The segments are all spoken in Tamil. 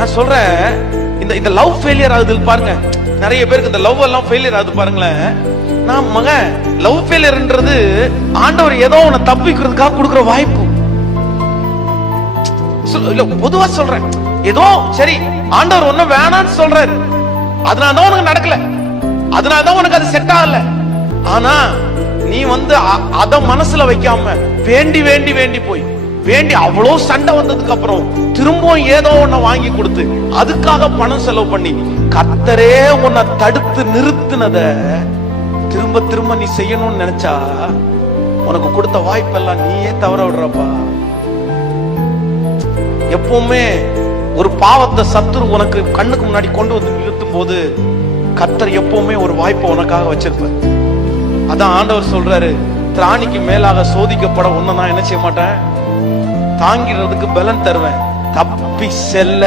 நான் சொல்றேன், இந்த இந்த லவ் ஃபெயிலியர் ஆகுது பாருங்க. நிறைய பேருக்கு இந்த லவ் எல்லாம் ஃபெயிலியர் ஆகுது பாருங்களேன். நான் மகன், லவ் ஃபெயிலியர்ன்றது ஆண்டவர் ஏதோ உன்னை தப்பிக்கிறதுக்காக கொடுக்குற வாய்ப்பு. இல்ல பொதுவா சொல்றேன், ஏதோ சரி ஆண்டவர் ஒன்னும் வேணான்னு சொல்றாரு, அதனாலதான் உனக்கு நடக்கல, அதனாலதான் உனக்கு அது செட் ஆகல. ஆனா நீ வந்து அத மனசுல வைக்காம வேண்டி வேண்டி வேண்டி போய் வேண்டி அவ்வளவு சண்டை வந்ததுக்கு அப்புறம் திரும்பவும் ஏதோ ஒன்ன வாங்கி கொடுத்து அதுக்காக பணம் செலவு பண்ணி கர்த்தரே உன்னை தடுத்து நிறுத்தினத திரும்ப திரும்ப நீ செய்யணும்னு நினைச்சா உனக்கு கொடுத்த வாய்ப்பெல்லாம் நீயே தவற விடுறப்பா. எப்பவுமே ஒரு பாவத்தை சத்துரு உனக்கு கண்ணுக்கு முன்னாடி கொண்டு வந்து நிறுத்தும் போது கர்த்தர் எப்பவுமே ஒரு வாய்ப்பை உனக்காக வச்சிருப்பார். அதான் ஆண்டவர் சொல்றாரு, திராணிக்கு மேலாக சோதிக்கப்பட உன்னை நான் என்ன செய்ய மாட்டேன், தாங்கிறதுக்கு பலன் தருவேன், தப்பி செல்ல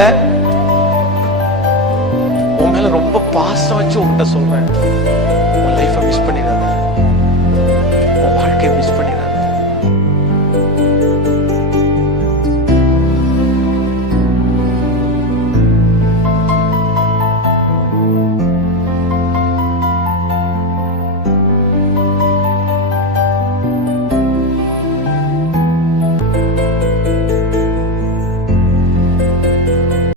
உன் மேல ரொம்ப பாசம் வச்சு உன்கிட்ட சொல்றேன். உன் லைஃபை மிஸ் பண்ணி